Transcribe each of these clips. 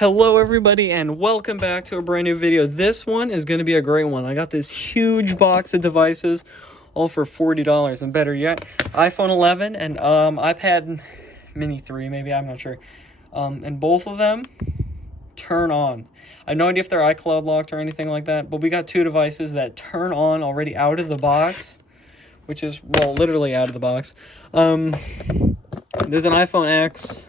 Hello everybody and welcome back to a brand new video. This one is going to be a great one. I got this huge box of devices all for $40, and better yet, iPhone 11 and iPad mini 3 maybe, I'm not sure. And both of them turn on. I have no idea if they're iCloud locked or anything like that, but we got two devices that turn on already out of the box, which is, well, literally out of the box. There's an iPhone X.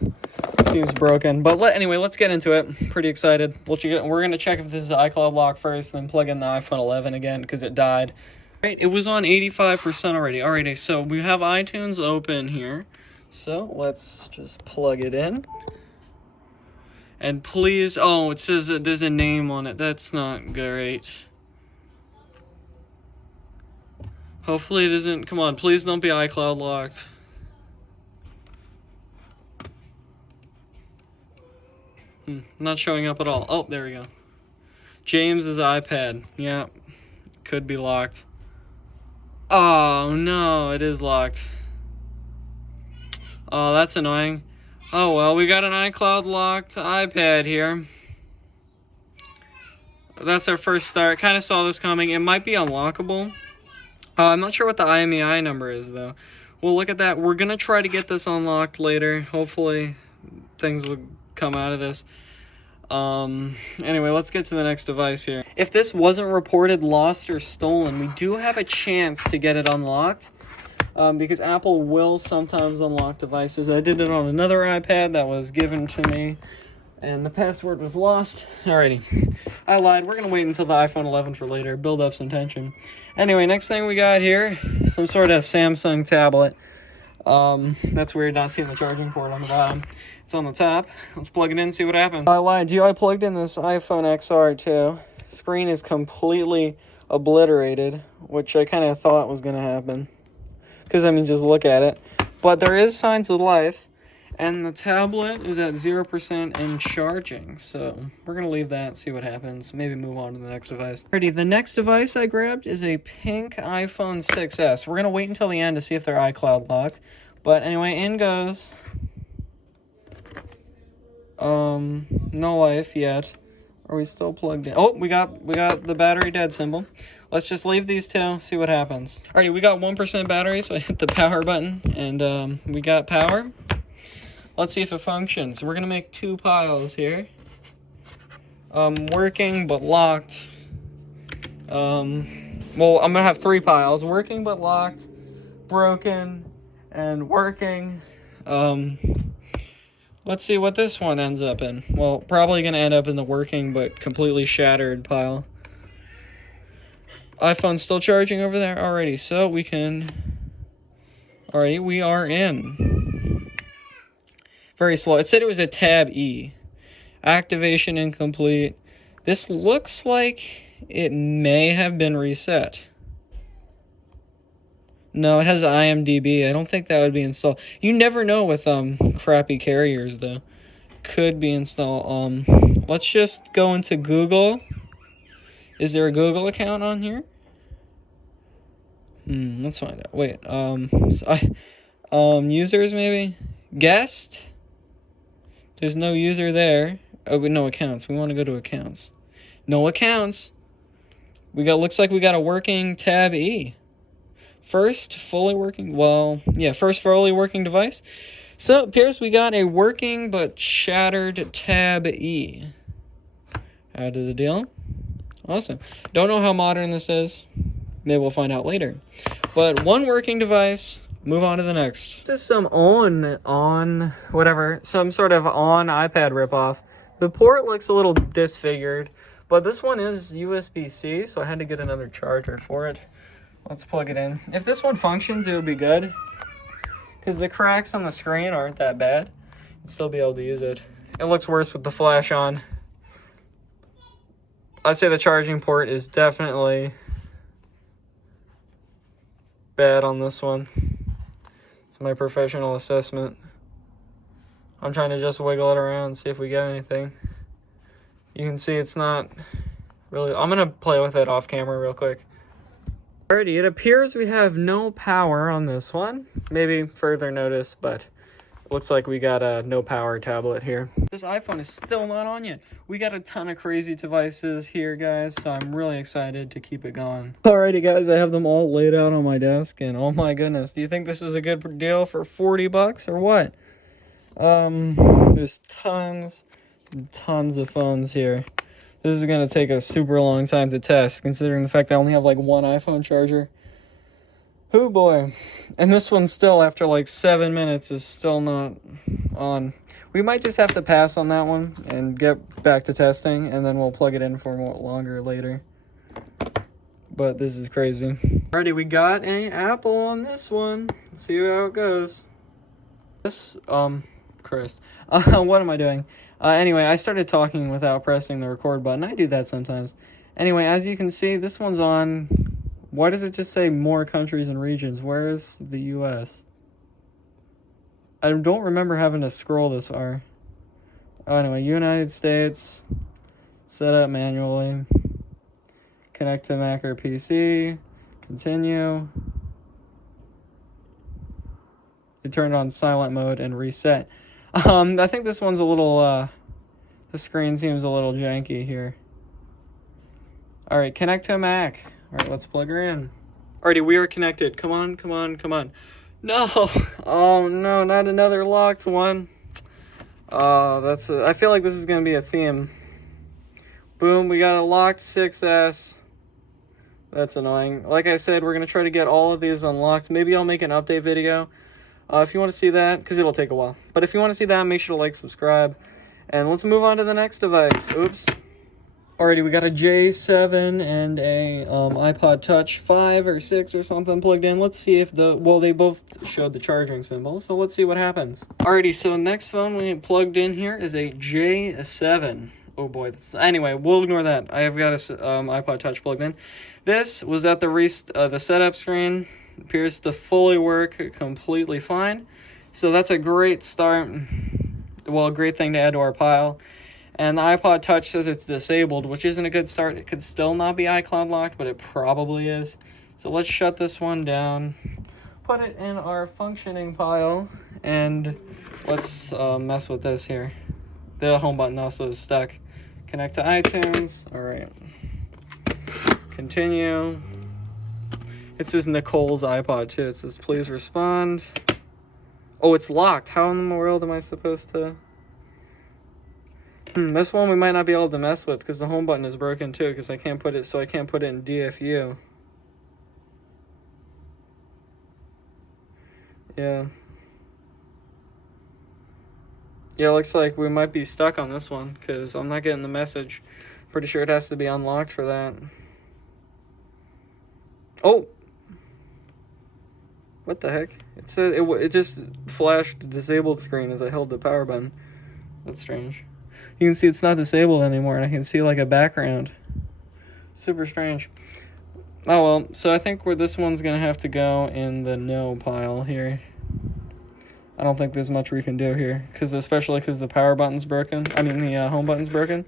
Seems broken, but anyway, let's get into it. Pretty excited. We're gonna check if this is iCloud lock first, then plug in the iPhone 11 again because it died. Right, it was on 85% already. Alrighty, so we have iTunes open here, so let's just plug it in. And please, oh, it says that there's a name on it. That's not great. Hopefully it isn't. Come on, please don't be iCloud locked. Not showing up at all. Oh, there we go. James's iPad. Yeah, could be locked. Oh, no, it is locked. Oh, that's annoying. Oh, well, we got an iCloud locked iPad here. That's our first start. Kind of saw this coming. It might be unlockable. I'm not sure what the IMEI number is, though. We'll look at that. We're going to try to get this unlocked later. Hopefully, things will come out of this. Anyway, let's get to the next device here. If this wasn't reported lost or stolen, we do have a chance to get it unlocked, because Apple will sometimes unlock devices. I did it on another iPad that was given to me, and the password was lost. Alrighty, I lied. We're gonna wait until the iPhone 11 for later, build up some tension. Anyway, next thing we got here, some sort of Samsung tablet. That's weird not seeing the charging port on the bottom. It's on the top. Let's plug it in and see what happens. I lied to you. I plugged in this iPhone XR too. Screen is completely obliterated, which I kind of thought was going to happen. Because, I mean, just look at it. But there is signs of life. And the tablet is at 0% and charging. So we're going to leave that and see what happens. Maybe move on to the next device. Alrighty, the next device I grabbed is a pink iPhone 6s. We're going to wait until the end to see if they're iCloud locked. But anyway, in goes. No life yet. Are we still plugged in? Oh, we got the battery dead symbol. Let's just leave these two, see what happens. Alrighty, we got 1% battery, so I hit the power button, and we got power. Let's see if it functions. We're gonna make two piles here. Working but locked. Well, I'm gonna have three piles. Working but locked, broken, and working. Let's see what this one ends up in. Well, probably gonna end up in the working but completely shattered pile. iPhone's still charging over there. Alrighty, so we can... Alrighty, we are in. Very slow. It said it was a tab E. Activation incomplete. This looks like it may have been reset. No, it has IMDb. I don't think that would be installed. You never know with crappy carriers though. Could be installed. Let's just go into Google. Is there a Google account on here? Let's find out. Wait, users maybe? Guest? There's no user there. Oh, no accounts. We want to go to accounts. No accounts. Looks like we got a working tab E. First fully working, first fully working device. So it appears we got a working but shattered tab E. Out of the deal. Awesome. Don't know how modern this is. Maybe we'll find out later. But one working device, move on to the next. This is some some sort of on iPad ripoff. The port looks a little disfigured, but this one is USB-C, so I had to get another charger for it. Let's plug it in. If this one functions, it would be good, because the cracks on the screen aren't that bad. You'd still be able to use it. It looks worse with the flash on. I'd say the charging port is definitely bad on this one. It's my professional assessment. I'm trying to just wiggle it around and see if we get anything. You can see it's not really... I'm going to play with it off camera real quick. Alrighty, it appears we have no power on this one. Maybe further notice, but looks like we got a no power tablet here. This iPhone is still not on yet. We got a ton of crazy devices here, guys, so I'm really excited to keep it going. Alrighty, guys, I have them all laid out on my desk, and oh my goodness, do you think this is a good deal for 40 bucks or what? There's tons and tons of phones here. This is gonna take a super long time to test, considering the fact I only have like one iPhone charger. Oh boy. And this one still, after like 7 minutes, is still not on. We might just have to pass on that one and get back to testing, and then we'll plug it in for more longer later. But this is crazy. Alrighty, we got an Apple on this one. Let's see how it goes. This, Christ. What am I doing? Anyway, I started talking without pressing the record button. I do that sometimes. Anyway, as you can see, this one's on... Why does it just say more countries and regions? Where is the US? I don't remember having to scroll this far. Oh, anyway, United States. Set up manually. Connect to Mac or PC. Continue. You turn it on silent mode and reset. I think this one's a little, the screen seems a little janky here. Alright, connect to a Mac. Alright, let's plug her in. Alrighty, we are connected. Come on, come on, come on. No! Oh no, not another locked one. I feel like this is gonna be a theme. Boom, we got a locked 6S. That's annoying. Like I said, we're gonna try to get all of these unlocked. Maybe I'll make an update video. If you want to see that, because it'll take a while. But if you want to see that, make sure to like, subscribe. And let's move on to the next device. Oops. Alrighty, we got a J7 and a iPod Touch 5 or 6 or something plugged in. Let's see if they both showed the charging symbol, so let's see what happens. Alrighty, so next phone we plugged in here is a J7. Oh boy, anyway, we'll ignore that. I have got a iPod Touch plugged in. This was at the setup screen. Appears to fully work completely fine. So that's a great start. Well, a great thing to add to our pile. And the iPod Touch says it's disabled, which isn't a good start. It could still not be iCloud locked, but it probably is. So let's shut this one down. Put it in our functioning pile. And let's mess with this here. The home button also is stuck. Connect to iTunes. Alright. Continue. It says Nicole's iPod too. It says please respond. Oh, it's locked. How in the world am I supposed to... This one we might not be able to mess with because the home button is broken too, because I can't put it in DFU. Yeah. Yeah, looks like we might be stuck on this one because I'm not getting the message. Pretty sure it has to be unlocked for that. Oh! What the heck? It said it just flashed the disabled screen as I held the power button. That's strange. You can see it's not disabled anymore, and I can see like a background. Super strange. Oh well, so I think this one's gonna have to go in the no pile here. I don't think there's much we can do here, especially because the power button's broken. I mean the home button's broken.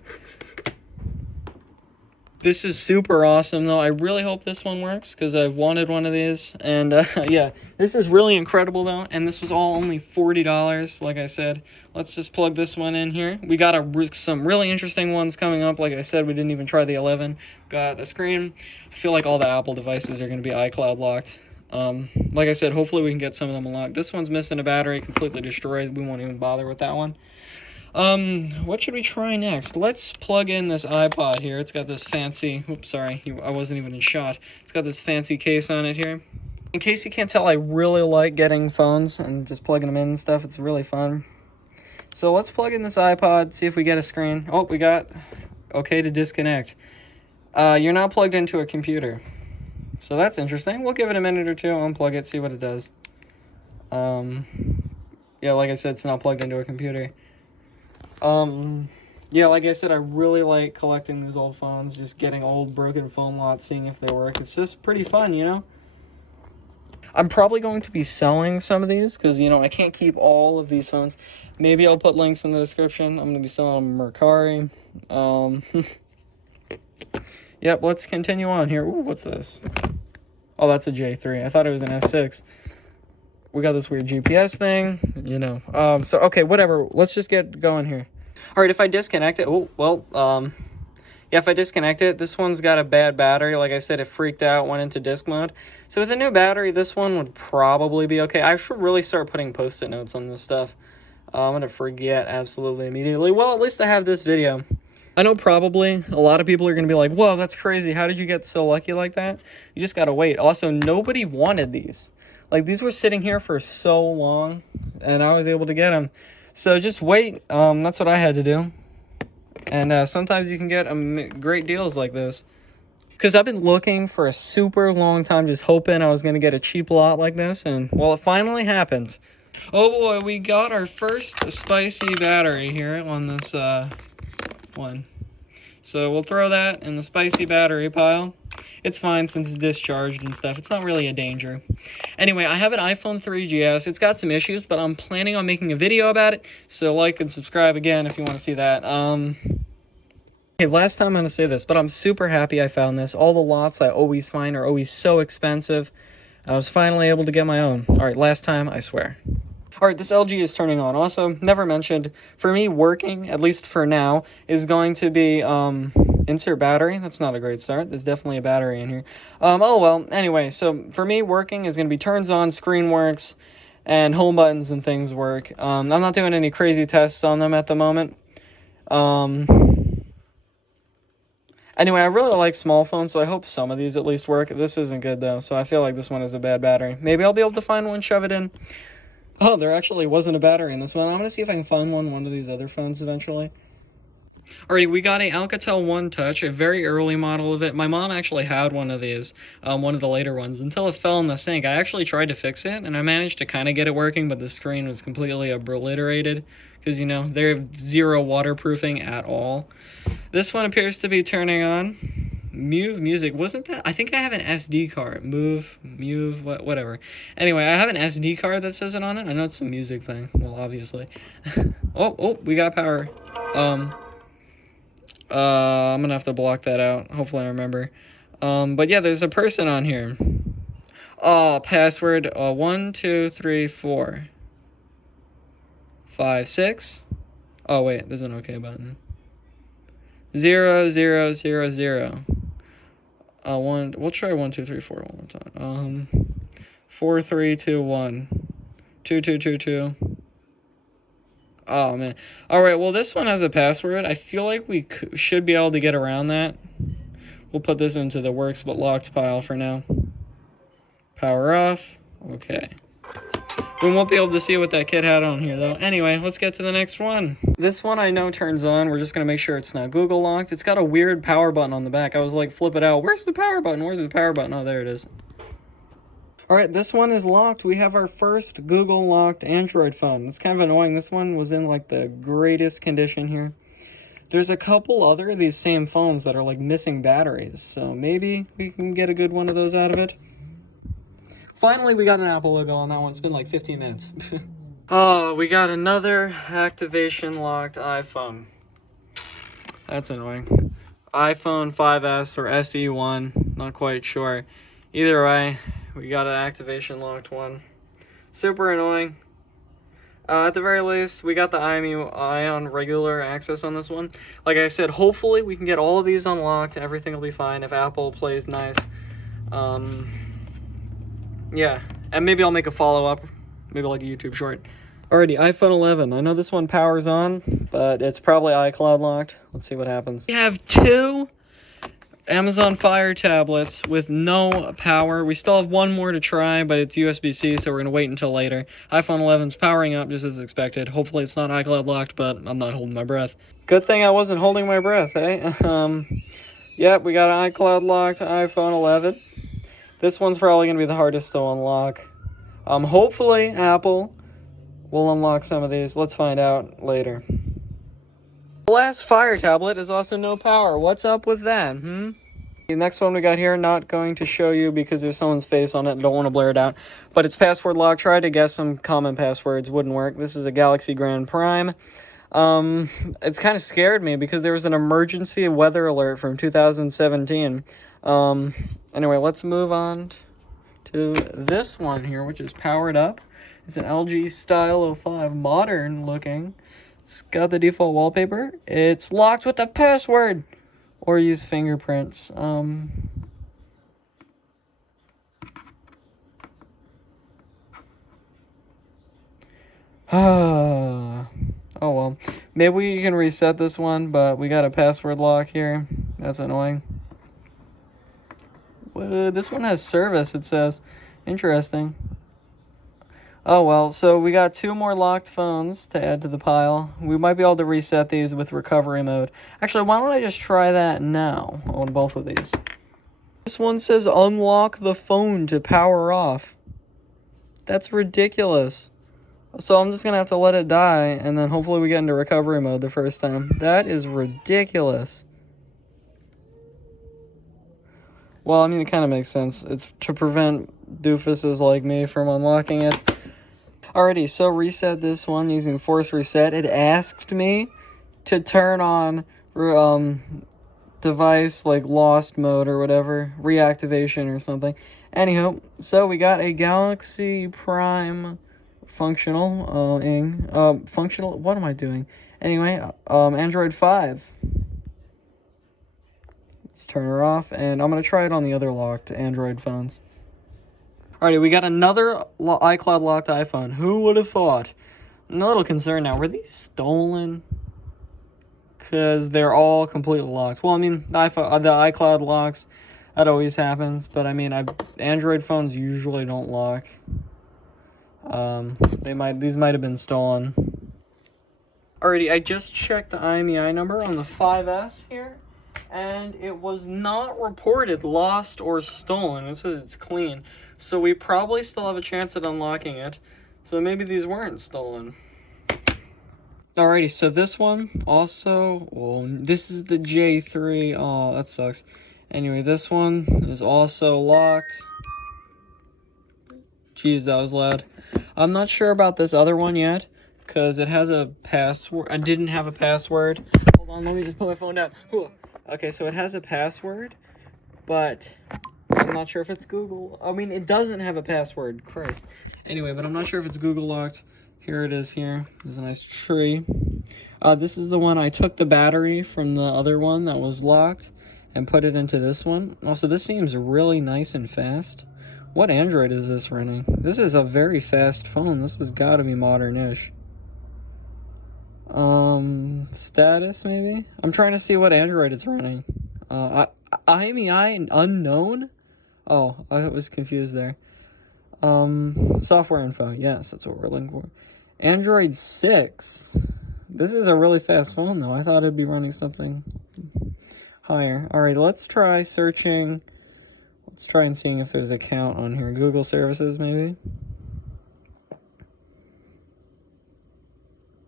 This is super awesome, though. I really hope this one works, because I've wanted one of these. And, yeah, this is really incredible, though. And this was all only $40, like I said. Let's just plug this one in here. We got some really interesting ones coming up. Like I said, we didn't even try the 11. Got a screen. I feel like all the Apple devices are going to be iCloud locked. Like I said, hopefully we can get some of them unlocked. This one's missing a battery, completely destroyed. We won't even bother with that one. What should we try next? Let's plug in this iPod here. It's got this fancy, oops, sorry, I wasn't even in shot. It's got this fancy case on it here. In case you can't tell, I really like getting phones and just plugging them in and stuff. It's really fun. So let's plug in this iPod, see if we get a screen. Oh, we got okay to disconnect. You're not plugged into a computer. So that's interesting. We'll give it a minute or two, unplug it, see what it does. Yeah, like I said, it's not plugged into a computer. Yeah, like I said, I really like collecting these old phones, just getting old broken phone lots, seeing if they work. It's just pretty fun, you know? I'm probably going to be selling some of these, because, you know, I can't keep all of these phones. Maybe I'll put links in the description. I'm going to be selling them Mercari. Yep, let's continue on here. Ooh, what's this? Oh, that's a J3. I thought it was an S6. we got this weird GPS thing, you know. So okay, whatever. Let's just get going here. All right, if I disconnect it, oh well, yeah, if I disconnect it, this one's got a bad battery. Like I said, it freaked out, went into disk mode. So with a new battery, this one would probably be okay. I should really start putting post-it notes on this stuff. I'm gonna forget absolutely immediately. Well, at least I have this video. I know probably a lot of people are gonna be like, whoa, that's crazy. How did you get so lucky like that? You just gotta wait. Also, nobody wanted these. Like, these were sitting here for so long, and I was able to get them. So just wait. That's what I had to do. And sometimes you can get great deals like this. Because I've been looking for a super long time, just hoping I was going to get a cheap lot like this. And, well, it finally happened. Oh boy, we got our first spicy battery here on this one. So we'll throw that in the spicy battery pile. It's fine since it's discharged and stuff. It's not really a danger. Anyway, I have an iPhone 3GS. It's got some issues, but I'm planning on making a video about it. So like and subscribe again if you want to see that. Okay, last time I'm going to say this, but I'm super happy I found this. All the lots I always find are always so expensive. I was finally able to get my own. All right, last time, I swear. All right, this LG is turning on. Also, never mentioned, for me, working, at least for now, is going to be, insert battery. That's not a great start. There's definitely a battery in here. Oh, well, anyway, so for me, working is going to be turns on, screen works, and home buttons and things work. I'm not doing any crazy tests on them at the moment. Anyway, I really like small phones, so I hope some of these at least work. This isn't good, though, so I feel like this one is a bad battery. Maybe I'll be able to find one, shove it in. Oh, there actually wasn't a battery in this one. I'm going to see if I can find one of these other phones eventually. Alrighty, we got a Alcatel One Touch, a very early model of it. My mom actually had one of these, one of the later ones, until it fell in the sink. I actually tried to fix it, and I managed to kind of get it working, but the screen was completely obliterated, because, you know, they have zero waterproofing at all. This one appears to be turning on. Move music, wasn't that? I think I have an SD card. Move, whatever. Anyway, I have an SD card that says it on it. I know it's a music thing. Well, obviously. oh, we got power. I'm gonna have to block that out. Hopefully I remember. But yeah, there's a person on here. Oh, password 1 2 3 4 5 6. Oh wait, there's an OK button. 0 0 0 0. We'll try 1 2 3 4 one more time. 4 3 2 1 2 2 2 2. Oh man. All right. Well, this one has a password. I feel like we should be able to get around that. We'll put this into the works but locked pile for now. Power off. Okay. We won't be able to see what that kid had on here, though. Anyway, let's get to the next one. This one I know turns on. We're just going to make sure it's not Google locked. It's got a weird power button on the back. I was like, flip it out. Where's the power button? Where's the power button? Oh, there it is. All right, this one is locked. We have our first Google locked Android phone. It's kind of annoying. This one was in like the greatest condition here. There's a couple other of these same phones that are like missing batteries. So maybe we can get a good one of those out of it. Finally, we got an Apple logo on that one. It's been like 15 minutes. Oh, we got another activation locked iPhone. That's annoying. iPhone 5S or SE1, not quite sure. Either way, we got an activation locked one. Super annoying. At the very least, we got the IMEI on regular access on this one. Like I said, hopefully we can get all of these unlocked and everything will be fine if Apple plays nice. Yeah, and maybe I'll make a follow-up, maybe like a YouTube short. Alrighty, iPhone 11. I know this one powers on, but it's probably iCloud locked. Let's see what happens. We have 2 Amazon Fire tablets with no power. We still have one more to try, but it's USB-C, so we're going to wait until later. iPhone 11's powering up just as expected. Hopefully it's not iCloud locked, but I'm not holding my breath. Good thing I wasn't holding my breath, eh? Yep, we got an iCloud locked iPhone 11. This one's probably going to be the hardest to unlock. Hopefully Apple will unlock some of these. Let's find out later. The last Fire tablet is also no power. What's up with that, The next one we got here, not going to show you because there's someone's face on it and don't want to blur it out. But it's password locked. Tried to guess some common passwords. Wouldn't work. This is a Galaxy Grand Prime. It's kind of scared me because there was an emergency weather alert from 2017. Anyway, let's move on to this one here, which is powered up. It's an LG Style 05, modern looking. It's got the default wallpaper. It's locked with a password, or use fingerprints. Oh well, maybe we can reset this one, but we got a password lock here. That's annoying. This one has service, it says. Interesting. Oh well, so we got 2 more locked phones to add to the pile. We might be able to reset these with recovery mode. Actually, why don't I just try that now on both of these? This one says unlock the phone to power off. That's ridiculous. So I'm just going to have to let it die, and then hopefully we get into recovery mode the first time. That is ridiculous. Well, I mean, it kind of makes sense. It's to prevent doofuses like me from unlocking it. Alrighty, so reset this one using force reset. It asked me to turn on device like lost mode or whatever, reactivation or something. Anywho, so we got a Galaxy Prime functional, functional, what am I doing? Anyway, Android 5. Let's turn her off, and I'm going to try it on the other locked Android phones. Alrighty, we got another iCloud locked iPhone. Who would have thought? I'm a little concerned now. Were these stolen? Because they're all completely locked. Well, I mean, the iCloud locks, that always happens. But I mean, Android phones usually don't lock. These might have been stolen. Alrighty, I just checked the IMEI number on the 5S here, and it was not reported lost or stolen. It says it's clean. So we probably still have a chance at unlocking it. So maybe these weren't stolen. Alrighty, so this one also, well, this is the J3. Oh, that sucks. Anyway, this one is also locked. Jeez, that was loud. I'm not sure about this other one yet, because it has a password. I didn't have a password. Hold on, let me just put my phone down. Okay, so it has a password, but I'm not sure if it's Google. I mean, it doesn't have a password. Christ. Anyway, but I'm not sure if it's Google locked. Here it is here. There's a nice tree. This is the one I took the battery from the other one that was locked and put it into this one. Also, this seems really nice and fast. What Android is this running? This is a very fast phone. This has got to be modern-ish. Status maybe? I'm trying to see what Android it's running. IMEI unknown? Oh, I was confused there. Software info. Yes, that's what we're looking for. Android 6. This is a really fast phone, though. I thought it'd be running something higher. Alright, let's try searching. Let's try and seeing if there's a count on here. Google services, maybe?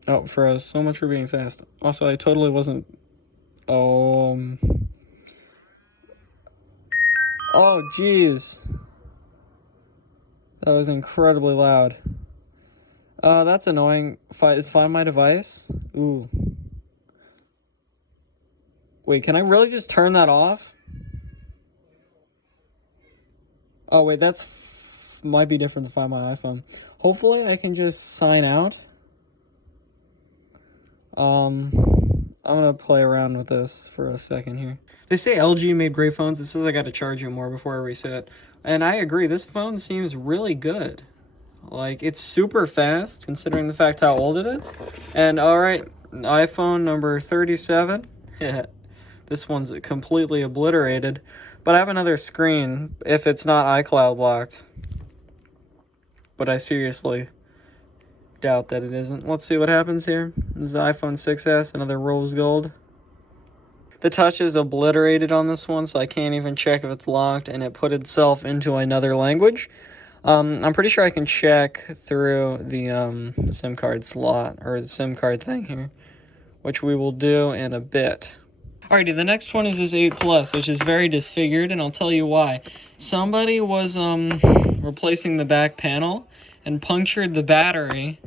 Oh, froze. So much for being fast. Also, I totally wasn't... Oh, jeez. That was incredibly loud. That's annoying. Is Find My Device? Ooh. Wait, can I really just turn that off? Oh, wait, might be different than Find My iPhone. Hopefully I can just sign out. I'm gonna play around with this for a second here. They say LG made great phones. It says I gotta charge it more before I reset. And I agree, this phone seems really good. Like, it's super fast, considering the fact how old it is. And, alright, iPhone number 37. This one's completely obliterated. But I have another screen, if it's not iCloud locked. But I seriously doubt that it isn't. Let's see what happens here. This is the iPhone 6S, another rose gold. The touch is obliterated on this one, so I can't even check if it's locked, and it put itself into another language. I'm pretty sure I can check through the SIM card slot, or the SIM card thing here, which we will do in a bit. Alrighty, the next one is this 8 Plus, which is very disfigured, and I'll tell you why. Somebody was replacing the back panel and punctured the battery,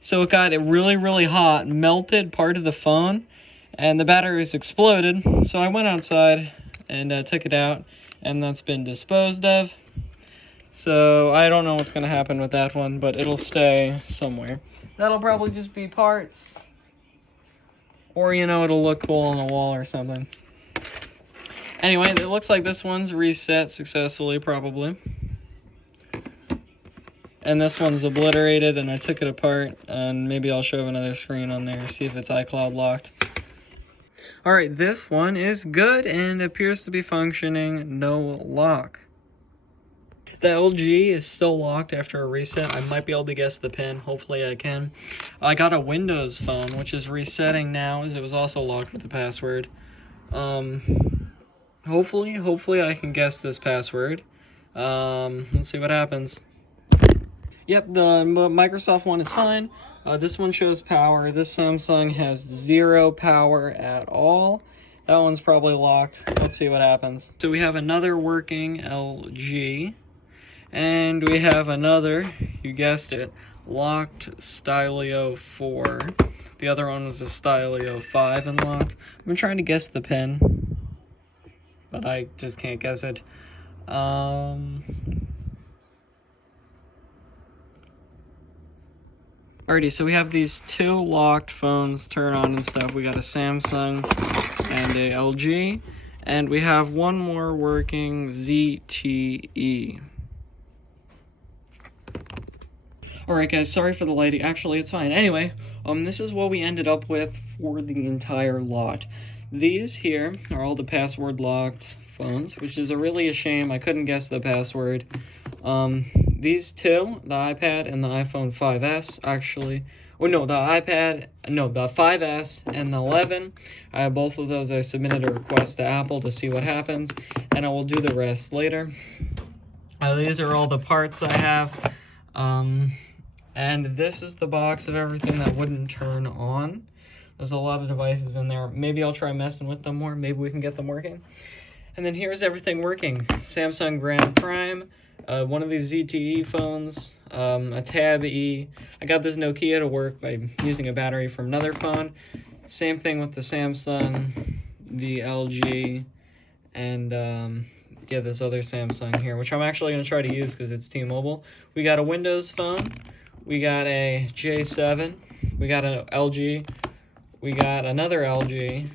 so it got really, really hot, melted part of the phone, and the batteries exploded. So I went outside and took it out, and that's been disposed of. So I don't know what's going to happen with that one, but it'll stay somewhere. That'll probably just be parts. Or, you know, it'll look cool on the wall or something. Anyway, it looks like this one's reset successfully, probably. And this one's obliterated, and I took it apart, and maybe I'll show another screen on there, see if it's iCloud locked. Alright, this one is good and appears to be functioning, no lock. The LG is still locked after a reset. I might be able to guess the pin, hopefully I can. I got a Windows phone, which is resetting now, as it was also locked with the password. Hopefully I can guess this password. Let's see what happens. Yep, the Microsoft one is fine. This one shows power. This Samsung has 0 power at all. That one's probably locked. Let's see what happens. So we have another working LG. And we have another, you guessed it, locked Stylio 4. The other one was a Stylio 5 and locked. I've been trying to guess the pin, but I just can't guess it. Alrighty, so we have these 2 locked phones turn on and stuff. We got a Samsung and a LG, and we have one more working ZTE. Alright guys, sorry for the lighting. Actually, it's fine. Anyway, this is what we ended up with for the entire lot. These here are all the password locked phones, which is really a shame. I couldn't guess the password. These 2, the iPad and the iPhone 5S, actually. Or no, the 5S and the 11. I have both of those. I submitted a request to Apple to see what happens, and I will do the rest later. These are all the parts I have. And this is the box of everything that wouldn't turn on. There's a lot of devices in there. Maybe I'll try messing with them more. Maybe we can get them working. And then here's everything working. Samsung Grand Prime, one of these ZTE phones, a Tab E. I got this Nokia to work by using a battery from another phone. Same thing with the Samsung, the LG, and yeah, this other Samsung here, which I'm actually going to try to use because it's T-Mobile. We got a Windows phone. We got a J7. We got an LG. We got another LG.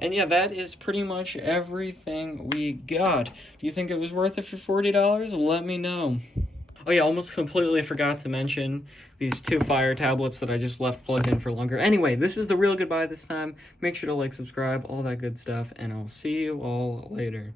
And yeah, that is pretty much everything we got. Do you think it was worth it for $40? Let me know. Oh yeah, almost completely forgot to mention these 2 Fire tablets that I just left plugged in for longer. Anyway, this is the real goodbye this time. Make sure to like, subscribe, all that good stuff, and I'll see you all later.